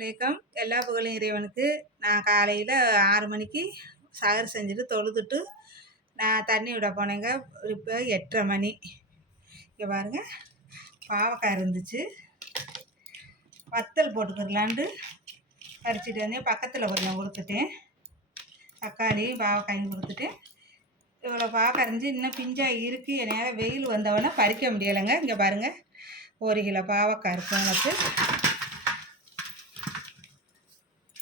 வலைக்கம் எல்லா புகழும் இறைவனுக்கு. நான் காலையில் ஆறு மணிக்கு சகர் செஞ்சுட்டு தொழுதுட்டு நான் தண்ணி விட போனேங்க. இப்போ எட்டரை மணி. இங்கே பாருங்க. பாவக்காய் இருந்துச்சு. வத்தல் போட்டுக்கிறலான்ட்டு பறிச்சுட்டு வந்தேன். பக்கத்தில் கொஞ்சம் கொடுத்துட்டேன். தக்காளி பாவக்காயும் கொடுத்துட்டேன். இவ்வளோ பாவக்காய் இருந்துச்சு. இன்னும் பிஞ்சாக இருக்குது என்னால் வெயில் வந்தவொடனே பறிக்க முடியலைங்க. இங்கே பாருங்கள் ஒரு கிலோ பாவக்காய் இருக்கும் எனக்கு.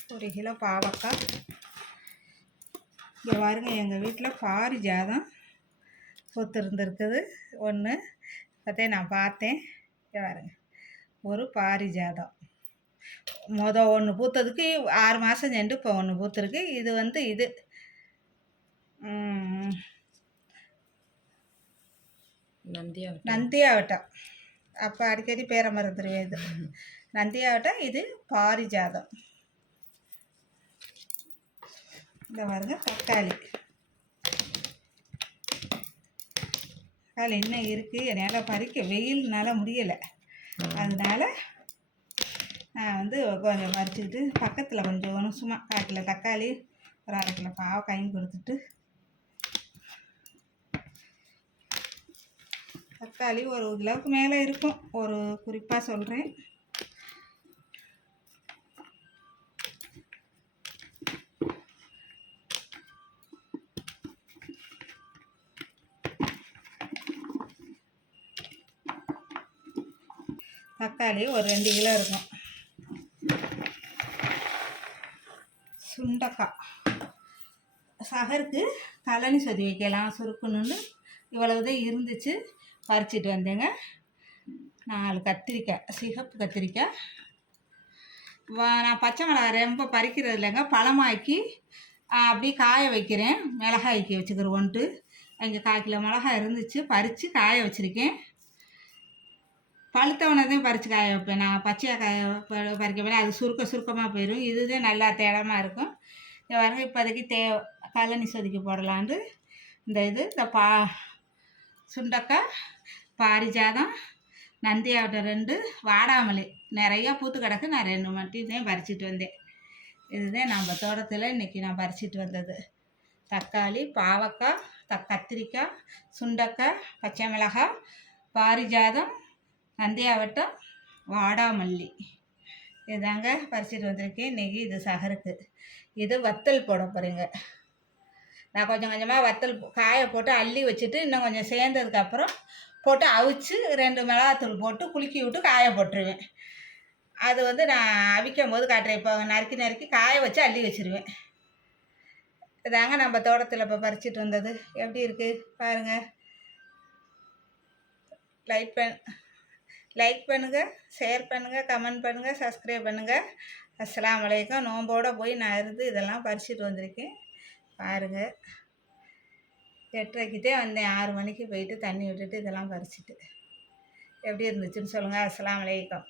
ஒரு கிலோ பாவக்காய். இங்கே பாருங்க எங்கள் வீட்டில் பாரிஜாதம் பூத்து இருந்திருக்குது ஒன்று பார்த்தே நான் பார்த்தேன். இங்கே பாருங்க ஒரு பாரிஜாதம். மொதல் ஒன்று பூத்ததுக்கு ஆறு மாதம் சென்று இப்போ ஒன்று பூத்துருக்கு. இது வந்து இது. நந்தியாவட்டம். அப்போ அடிக்கடி பேரை மறந்துடுவேன் இது. நந்தியாவட்டம் இது பாரிஜாதம். இந்த பாருங்க தக்காளி தக்காளி இன்னும் இருக்குது என்னால் பறிக்க வெயில்னால முடியலை. அதனால நான் வந்து கொஞ்சம் பறிச்சுக்கிட்டு பக்கத்தில் கொஞ்சம் சும்மா காட்டில் தக்காளி ஒரு அரை கிலோ பாவக்காயும் கொடுத்துட்டு தக்காளி ஒரு கிலோவுக்கு மேலே இருக்கும். ஒரு குறிப்பாக சொல்கிறேன் தக்காளி ஒரு ரெண்டு கிலோ இருக்கும். சுண்டக்காய். சகருக்கு கழனி சொதி வைக்கலாம் சுருக்கணுன்னு இவ்வளவுதான் இருந்துச்சு. பறிச்சிட்டு வந்தேங்க. நாலு கத்திரிக்காய் சிகப்பு கத்திரிக்காய். வா- நான் பச்சை மிளகாய் ரொம்ப பறிக்கிறது இல்லைங்க. பழமாக்கி அப்படியே காய வைக்கிறேன். மிளகாய்க்கு வச்சுக்கிறேன் ஒன்ட்டு அங்கே கால் கிலோ மிளகாய் இருந்துச்சு. பறித்து காய வச்சுருக்கேன். பழுத்தவனதையும் பறித்து காய வைப்பேன். நான் பச்சையாக காய பறிக்க போனால் அது சுருக்க சுருக்கமாக போயிடும் இதுதான் நல்லா தேடமாக இருக்கும். இந்த பாருங்க இப்போதைக்கு தே கழனி சொதுக்கி போடலான்ட்டு இந்த இது இந்த பா சுண்டக்காய் பாரிஜாதம் நந்தியாவட்டம் ரெண்டு வாடாமல்லி. நிறையா பூத்து கிடக்கு. நான் ரெண்டு மட்டும் தான் பறிச்சிட்டு வந்தேன். இதுதான் நம்ம தோட்டத்தில் இன்றைக்கி நான் பறிச்சிட்டு வந்தது. தக்காளி பாவக்காய் த கத்திரிக்காய் சுண்டக்காய் பச்சை மிளகாய் பாரிஜாதம் நந்தியாவட்டம் வாடாமல்லி. இதாங்க பறிச்சிட்டு வந்திருக்கேன் இன்றைக்கி இது சகருக்கு. இது வத்தல் போட போகிறேங்க நான் கொஞ்சம் கொஞ்சமாக வத்தல் காய போட்டு அள்ளி வச்சுட்டு இன்னும் கொஞ்சம் சேர்ந்ததுக்கப்புறம் போட்டு அவிச்சு ரெண்டு மிளகாத்தூள் போட்டு குலுக்கி விட்டு காய போட்டுருவேன். அது வந்து நான் அவிக்கும் போது காட்டுறேன். இப்போ நறுக்கி நறுக்கி காய வச்சு அள்ளி வச்சுருவேன். இதாங்க நம்ம தோட்டத்தில் இப்போ பறிச்சிட்டு வந்தது. எப்படி இருக்குது பாருங்கள் லைட் பண் லைக் பண்ணுங்கள் ஷேர் பண்ணுங்கள் கமெண்ட் பண்ணுங்கள் சப்ஸ்கிரைப் பண்ணுங்கள் அஸ்லாம் வலைக்கம் நோம்போடு போய் நான் இருந்து இதெல்லாம் பறிச்சுட்டு வந்திருக்கேன். பாருங்கள் எட்டரைக்கிட்டே வந்தேன். ஆறு மணிக்கு போயிட்டு தண்ணி விட்டுட்டு இதெல்லாம் பறிச்சுட்டு. எப்படி இருந்துச்சுன்னு சொல்லுங்கள் அஸ்லாம் வலைக்கம்